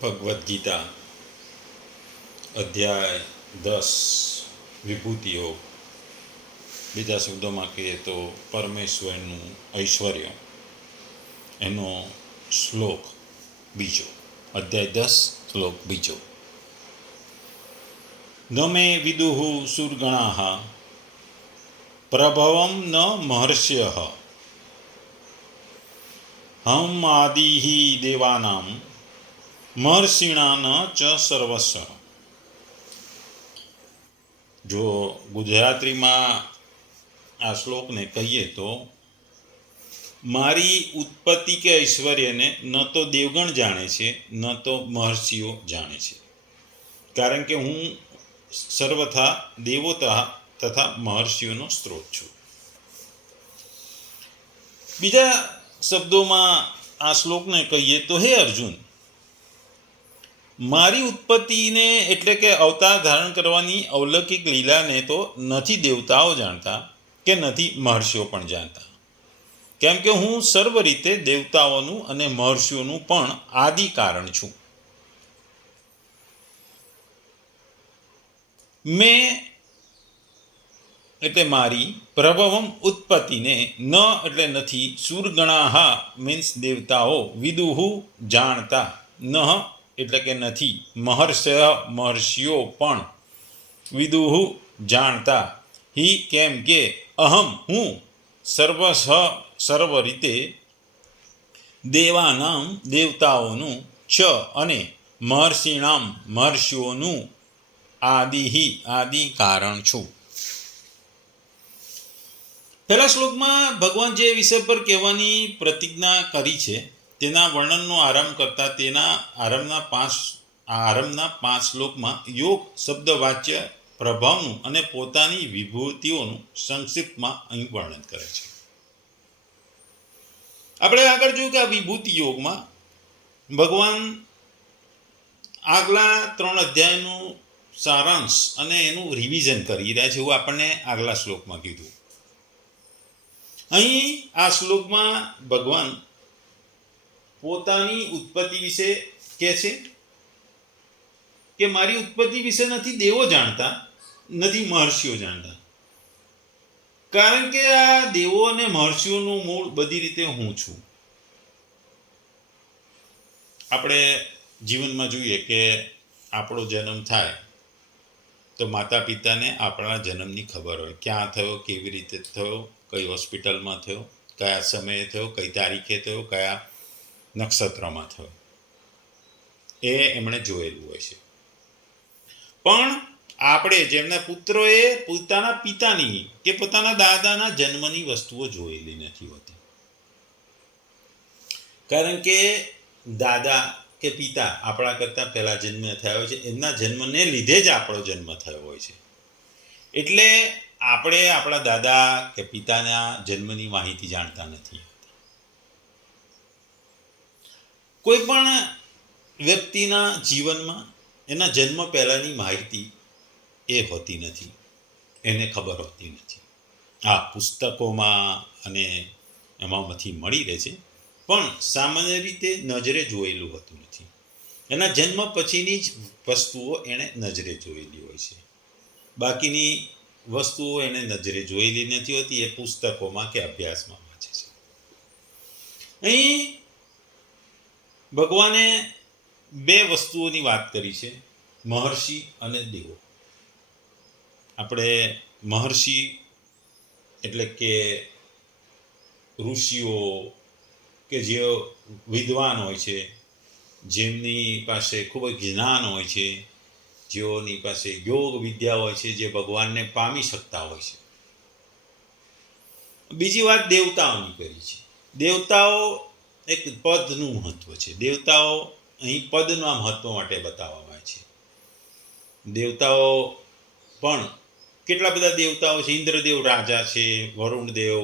ભગવદ્ ગીતા અધ્યાય 10 વિભૂતિઓ, બીજા શબ્દોમાં કહીએ તો પરમેશ્વરનું ઐશ્વર્ય, એનો શ્લોક બીજો, અધ્યાય 10 શ્લોક બીજો. ન મે વિદુઃ સુરગણાઃ પ્રભવં ન મહર્ષ્યઃ હમ આદિઃ દેવાનાં મહર્ષિણા ન ચ સર્વસ્વ. જો ગુજરાતીમાં આ શ્લોકને કહીએ તો મારી ઉત્પત્તિ કે ઐશ્વર્યને ન તો દેવગણ જાણે છે, ન તો મહર્ષિઓ જાણે છે, કારણ કે હું સર્વથા દેવોતા તથા મહર્ષિઓનો સ્ત્રોત છું. બીજા શબ્દોમાં આ શ્લોકને કહીએ તો, હે અર્જુન, મારી ઉત્પત્તિને એટલે કે અવતાર ધારણ કરવાની અવલૌકિક લીલાને તો નથી દેવતાઓ જાણતા કે નથી મહર્ષિઓ પણ જાણતા, કેમ કે હું સર્વ રીતે દેવતાઓનું અને મહર્ષિઓનું પણ આદિ કારણ છું. મેં એટલે મારી, પ્રભવમ ઉત્પત્તિને, ન એટલે નથી, સુરગણાહા મીન્સ દેવતાઓ, વિદુહુ જાણતા, ન એટલે કે નથી, મહર્ષય મહર્ષિઓ પણ, વિદુહુ જાણતા, હિ કેમ કે, અહમ હું, સર્વ રીતે, દેવાનામ દેવતાઓનું, ચ અને મહર્ષિણામ મહર્ષિઓનું, આદિ આદિ કારણ છું. પહેલા શ્લોકમાં ભગવાન જે વિષય પર કહેવાની પ્રતિજ્ઞા કરી છે તેના વર્ણનનો આરંભ કરતા તેના આરંભના 5 શ્લોકમાં યોગ શબ્દ વાચ્ય પ્રભાવનું અને પોતાની વિભૂતિઓનું સંક્ષિપ્તમાં અહીં વર્ણન કરે છે. આપણે આગળ જોયું કે આ વિભૂતિ યોગમાં ભગવાન આગલા 3 અધ્યાયનું સારાંશ અને એનું રિવિઝન કરી રહ્યા છે, એવું આપણને આગલા શ્લોકમાં કીધું. અહીં આ શ્લોકમાં ભગવાન પોતાની ઉત્પત્તિ વિશે કહે છે કે મારી ઉત્પત્તિ વિશે નથી દેવો જાણતા, નથી મહર્ષિઓ જાણતા, કારણ કે આ દેવો અને મહર્ષિઓનું મૂળ બધી રીતે હું છું. આપણે જીવનમાં જોઈએ કે આપણો જન્મ થાય તો માતા પિતાને આપણા જન્મની ખબર હોય, ક્યાં થયો, કેવી રીતે થયો, કઈ હોસ્પિટલમાં થયો, કયા સમયે થયો, કઈ તારીખે થયો, કયા નક્ષત્રમાં થયો, એ એમણે જોયેલું હોય છે. પણ આપણે જેમના પુત્રોએ પોતાના પિતાની કે પોતાના દાદાના જન્મની વસ્તુઓ જોયેલી નથી હોતી, કારણ કે દાદા કે પિતા આપણા કરતાં પહેલા જન્મ થયા હોય છે, એમના જન્મને લીધે જ આપણો જન્મ થયો હોય છે. એટલે આપણે આપણા દાદા કે પિતાના જન્મની માહિતી જાણતા નથી. કોઈ પણ વ્યક્તિના જીવનમાં એના જન્મ પહેલાંની માહિતી એ હોતી નથી, એને ખબર હોતી નથી. આ પુસ્તકોમાં અને એમાંથી મળી રહે છે, પણ સામાન્ય રીતે નજરે જોયેલું હોતું નથી. એના જન્મ પછીની જ વસ્તુઓ એણે નજરે જોયેલી હોય છે, બાકીની વસ્તુઓ એને નજરે જોયેલી નથી હોતી, એ પુસ્તકોમાં કે અભ્યાસમાં વાંચે છે. અહીં ભગવાને 2 વસ્તુઓની વાત કરી છે, મહર્ષિ અને દેવો. આપણે મહર્ષિ એટલે કે ઋષિઓ કે જે વિદ્વાન હોય છે, જેમની પાસે ખૂબ જ જ્ઞાન હોય છે, જેઓની પાસે યોગ વિદ્યા હોય છે, જે ભગવાનને પામી શકતા હોય છે. બીજી વાત દેવતાઓની કરી છે. દેવતાઓ એક પદનું મહત્વ છે. દેવતાઓ અહીં પદના મહત્વ માટે બતાવવામાં આવે છે. દેવતાઓ પણ કેટલા બધા દેવતાઓ છે. ઇન્દ્રદેવ રાજા છે, વરુણદેવ,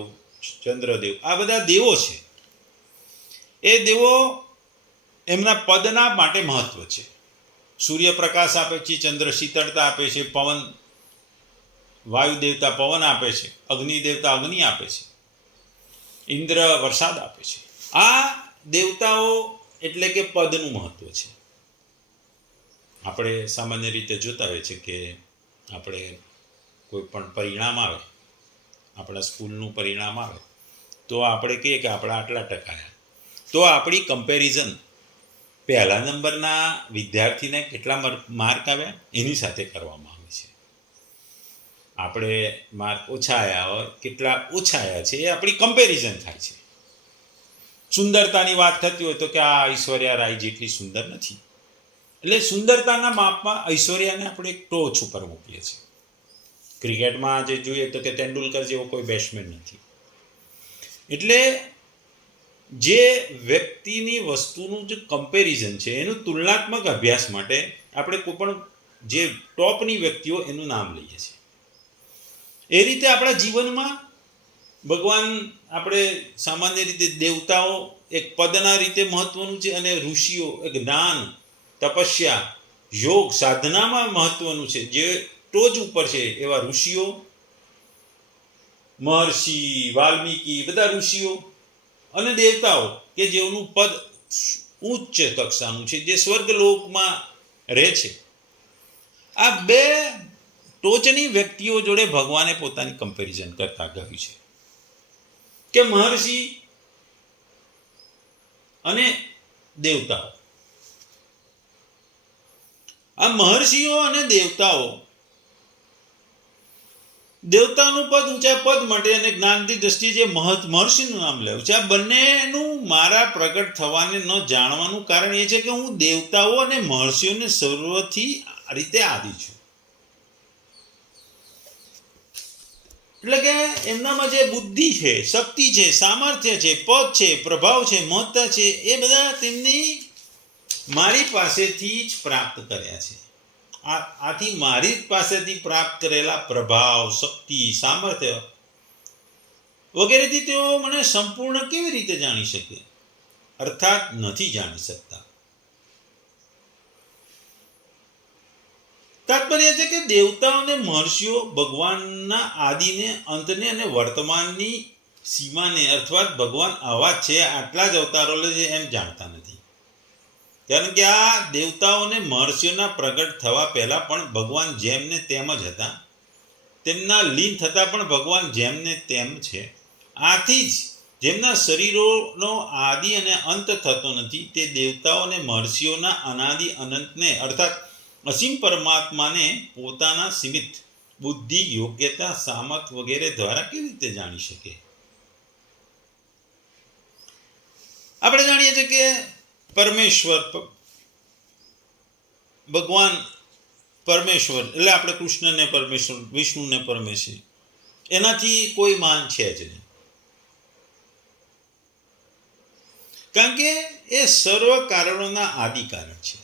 ચંદ્રદેવ, આ બધા દેવો છે. એ દેવો એમના પદના માટે મહત્વ છે. સૂર્ય પ્રકાશ આપે છે, ચંદ્ર શીતળતા આપે છે, પવન વાયુ દેવતા પવન આપે છે, અગ્નિ દેવતા અગ્નિ આપે છે, ઇન્દ્ર વરસાદ આપે છે. આ દેવતાઓ એટલે કે પદનું મહત્વ છે. આપણે સામાન્ય રીતે જોતા હોય છે કે આપણે કોઈ પણ પરિણામ આવે, આપણા સ્કૂલનું પરિણામ આવે તો આપણે કહીએ કે આપણા આટલા ટકા આવ્યા, તો આપણી કમ્પેરિઝન પહેલા નંબરના વિદ્યાર્થીને કેટલા માર્ક આવ્યા એની સાથે કરવામાં આવે છે. આપણે માર્ક ઓછા આવ્યા હોય, કેટલા ઓછા આવ્યા છે એ આપણી કમ્પેરિઝન થાય છે. સુંદરતાની વાત થતી હોય તો કે આ ઐશ્વર્યા રાય જેટલી સુંદર નથી, એટલે સુંદરતાના માપમાં ઐશ્વર્યાને આપણે ટોચ ઉપર મૂકીએ છીએ. ક્રિકેટમાં જે જોઈએ તો કે તેંડુલકર જેવો કોઈ બેટ્સમેન નથી. એટલે જે વ્યક્તિની વસ્તુનું જે કમ્પેરિઝન છે એનું તુલનાત્મક અભ્યાસ માટે આપણે કોઈ પણ જે ટોપની વ્યક્તિઓ એનું નામ લઈએ છીએ. એ રીતે આપણા જીવનમાં ભગવાન, આપણે સામાન્ય રીતે દેવતાઓ એક પદના રીતે મહત્વનું છે અને ઋષિઓ એક જ્ઞાન, તપસ્યા, યોગ, સાધનામાં મહત્વનું છે. જે ટોચ ઉપર છે એવા ઋષિઓ, મહર્ષિ વાલ્મીકી, બધા ઋષિઓ અને દેવતાઓ કે જેઓનું પદ ઉચ્ચ કક્ષાનું છે, જે સ્વર્ગલોકમાં રહે છે. આ બે ટોચની વ્યક્તિઓ જોડે ભગવાને પોતાની કમ્પેરિઝન કરતા કહ્યું છે કે મહર્ષિ અને દેવતાઓ. આ મહર્ષિઓ અને દેવતાનું પદ ઊંચા પદ માટે અને જ્ઞાનની દ્રષ્ટિએ જે મહર્ષિનું નામ લેવું છે, આ બંનેનું મારા પ્રગટ થવાને ન જાણવાનું કારણ એ છે કે હું દેવતાઓ અને મહર્ષિઓને સર્વથી રીતે આદિ છું. એટલે કે એમનામાં જે બુદ્ધિ છે, શક્તિ છે, સામર્થ્ય છે, પદ છે, પ્રભાવ છે, મહત્તા છે, એ બધા તેમની મારી પાસેથી જ પ્રાપ્ત કર્યા છે. આથી મારી પાસેથી પ્રાપ્ત કરેલા પ્રભાવ, શક્તિ, સામર્થ્ય વગેરેથી તેઓ મને સંપૂર્ણ કેવી રીતે જાણી શકે? અર્થાત નથી જાણી શકતા. તાત્પર્ય છે કે દેવતાઓ અને મહર્ષિઓ ભગવાનના આદિને, અંતને અને વર્તમાનની સીમાને, અર્થાત ભગવાન આવા છે, આટલા જ અવતારો લે છે એમ જાણતા નથી. કારણ કે આ દેવતાઓ અને મહર્ષિઓના પ્રગટ થવા પહેલા પણ ભગવાન જેમને તેમ જ હતા. તેમના લીન થતા પણ ભગવાન જેમને તેમ છે. આથી જ જેમના શરીરોનો આદિ અને અંત થતો નથી, તે દેવતાઓ અને મહર્ષિઓના અનાદિ અનંતને, અર્થાત અસીમ પરમાત્માને પોતાના સીમિત બુદ્ધિ, યોગ્યતા, સામર્થ્ય વગેરે દ્વારા કેવી રીતે જાણી શકે? આપણે જાણીએ છીએ કે પરમેશ્વર, ભગવાન પરમેશ્વર એટલે આપણે કૃષ્ણને પરમેશ્વર, વિષ્ણુને પરમેશ્વર, એનાથી કોઈ માન છે જ નહીં. કારણ કે એ સર્વ કારણોના આદિ કારણ છે.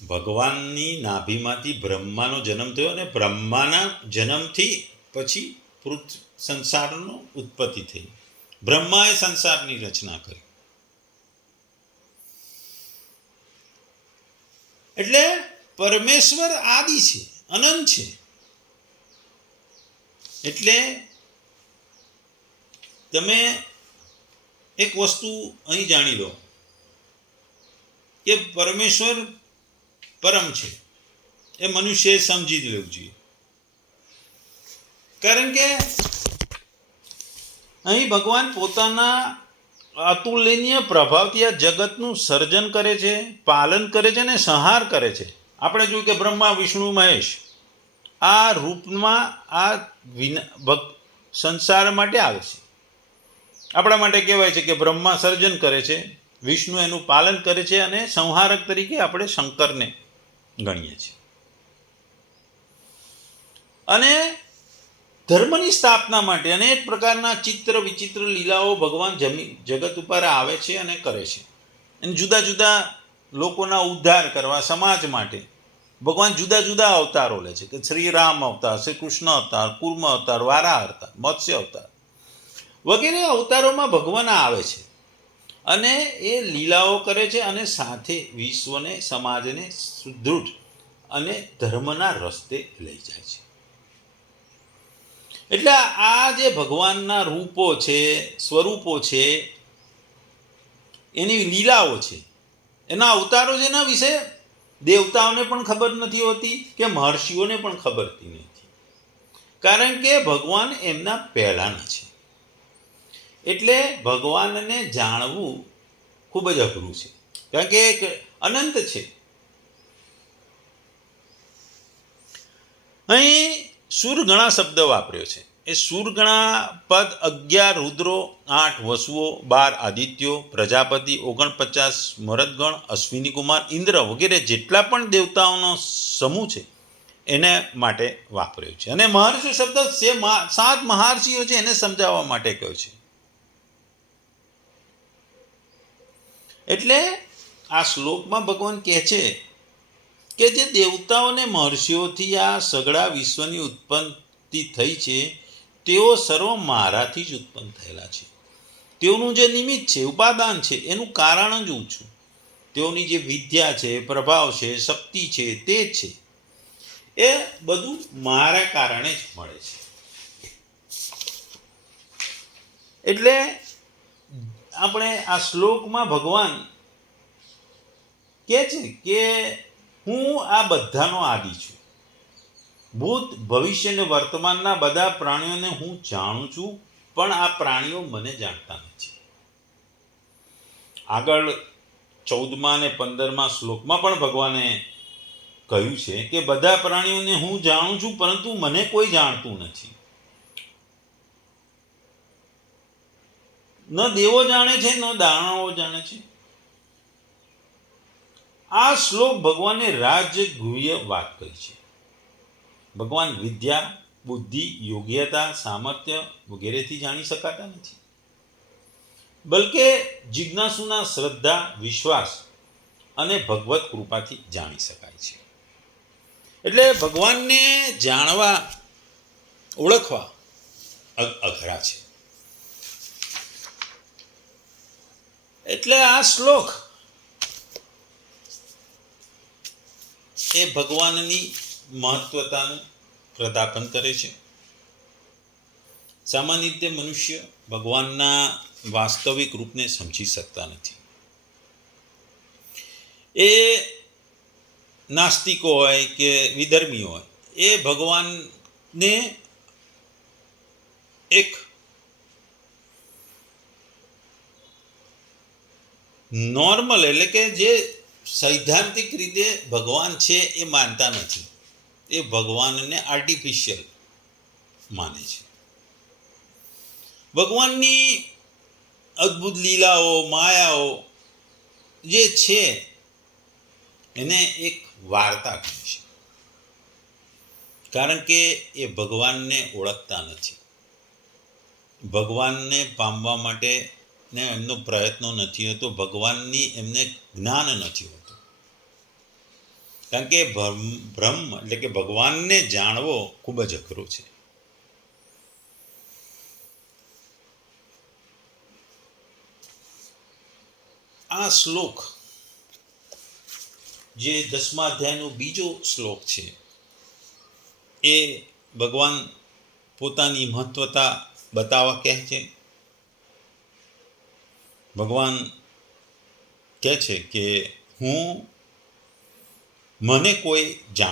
ભગવાનની નાભીમાંથી બ્રહ્માનો જન્મ થયો અને બ્રહ્માના જન્મથી પછી સંસારનો ઉત્પત્તિ થઈ. બ્રહ્માએ સંસારની રચના કરી. એટલે પરમેશ્વર આદિ છે, અનંત છે. એટલે તમે એક વસ્તુ અહીં જાણી લો કે પરમેશ્વર પરમ છે, એ મનુષ્યએ સમજી જ લેવું જોઈએ. કારણ કે અહીં ભગવાન પોતાના અતુલનીય પ્રભાવથી આ જગતનું સર્જન કરે છે, પાલન કરે છે અને સંહાર કરે છે. આપણે જોયું કે બ્રહ્મા, વિષ્ણુ, મહેશ આ રૂપમાં આ સંસાર માટે આવે છે. આપણા માટે કહેવાય છે કે બ્રહ્મા સર્જન કરે છે, વિષ્ણુ એનું પાલન કરે છે અને સંહારક તરીકે આપણે શંકરને ગણીએ છીએ. અને ધર્મની સ્થાપના માટે અનેક પ્રકારના ચિત્ર વિચિત્ર લીલાઓ ભગવાન જગત ઉપર આવે છે અને કરે છે. અને જુદા જુદા લોકોના ઉદ્ધાર કરવા, સમાજ માટે ભગવાન જુદા જુદા અવતારો લે છે. કે શ્રી રામ અવતાર, શ્રી કૃષ્ણ અવતાર, કુર્મ અવતાર, વારા અવતાર, મત્સ્ય અવતાર વગેરે અવતારોમાં ભગવાન આવે છે અને એ લીલાઓ કરે છે અને સાથે વિશ્વને, સમાજને સુદૃઢ અને ધર્મના રસ્તે લઈ જાય છે. એટલે આ જે ભગવાનના રૂપો છે, સ્વરૂપો છે, એની લીલાઓ છે, એના અવતારો જેના વિશે દેવતાઓને પણ ખબર નથી હોતી કે મહર્ષિઓને પણ ખબર નથી, કારણ કે ભગવાન એમના પહેલાંના છે. એટલે ભગવાનને જાણવું ખૂબ જ અઘરું છે, કારણ કે એક અનંત છે. અહીં સુરગણા શબ્દ વાપર્યો છે. એ સુરગણા પદ 11 રુદ્રો, 8 વસુઓ, 12 આદિત્યો, પ્રજાપતિ, 49 મરદગણ, અશ્વિની કુમાર, ઇન્દ્ર વગેરે જેટલા પણ દેવતાઓનો સમૂહ છે એને માટે વાપર્યો છે. અને મહર્ષિ શબ્દ 7 મહર્ષિઓ છે એને સમજાવવા માટે કહ્યું છે. એટલે આ શ્લોકમાં ભગવાન કહે છે કે જે દેવતાઓને મહર્ષિઓથી આ સઘળા વિશ્વની ઉત્પત્તિ થઈ છે તેઓ સર્વ મારાથી જ ઉત્પન્ન થયેલા છે. તેઓનું જે નિમિત્ત છે, ઉપાદાન છે, એનું કારણ જ હું છું. તેઓની જે વિદ્યા છે, પ્રભાવ છે, શક્તિ છે, તે છે, એ બધું મારા કારણે જ મળે છે. એટલે આપણે આ શ્લોકમાં ભગવાન કહે છે કે હું આ બધાનો આદિ છું. ભૂત, ભવિષ્ય અને વર્તમાનના બધા પ્રાણીઓને હું જાણું છું, પણ આ પ્રાણીઓ મને જાણતા નથી. આગળ 14મા અને 15મા શ્લોકમાં પણ ભગવાને કહ્યું છે કે બધા પ્રાણીઓને હું જાણું છું, પરંતુ મને કોઈ જાણતું નથી. ન દેવો જાણે છે, ન દાનવો જાણે છે. આ શ્લોક ભગવાને રાજગુહ્ય વાત કરી છે. ભગવાન વિદ્યા, બુદ્ધિ, યોગ્યતા, સામર્થ્ય વગેરેથી જાણી શકાતા નથી, બલકે જિજ્ઞાસુના શ્રદ્ધા, વિશ્વાસ અને ભગવત કૃપાથી જાણી શકાય છે. એટલે ભગવાનને જાણવા, ઓળખવા અઘરા છે. એટલે આ શ્લોક એ ભગવાનની મહત્વતાનું પ્રદાપન કરે છે. સામાન્ય રીતે મનુષ્ય ભગવાનના વાસ્તવિક રૂપને સમજી શકતા નથી. એ નાસ્તિકો હોય કે વિધર્મી હોય, એ ભગવાનને એક નોર્મલ, એટલે કે જે સૈદ્ધાંતિક રીતે ભગવાન છે એ માનતા નથી. એ ભગવાનને આર્ટિફિશિયલ માને છે. ભગવાનની અદ્ભુત લીલાઓ, માયાઓ જે છે એને એક વાર્તા કહે છે, કારણ કે એ ભગવાનને ઓળખતા નથી. ભગવાનને પામવા માટે ને એમનો પ્રયત્નો નથી હોતો. ભગવાનની એમને જ્ઞાન નથી હોતું, કારણ કે બ્રહ્મ એટલે કે ભગવાનને જાણવો ખૂબ જ અઘરો છે. આ શ્લોક જે 10મા અધ્યાયનો બીજો શ્લોક છે, એ ભગવાન પોતાની મહત્વતા બતાવવા કહે છે. ભગવાન કહે છે કે મને કોઈ જાણ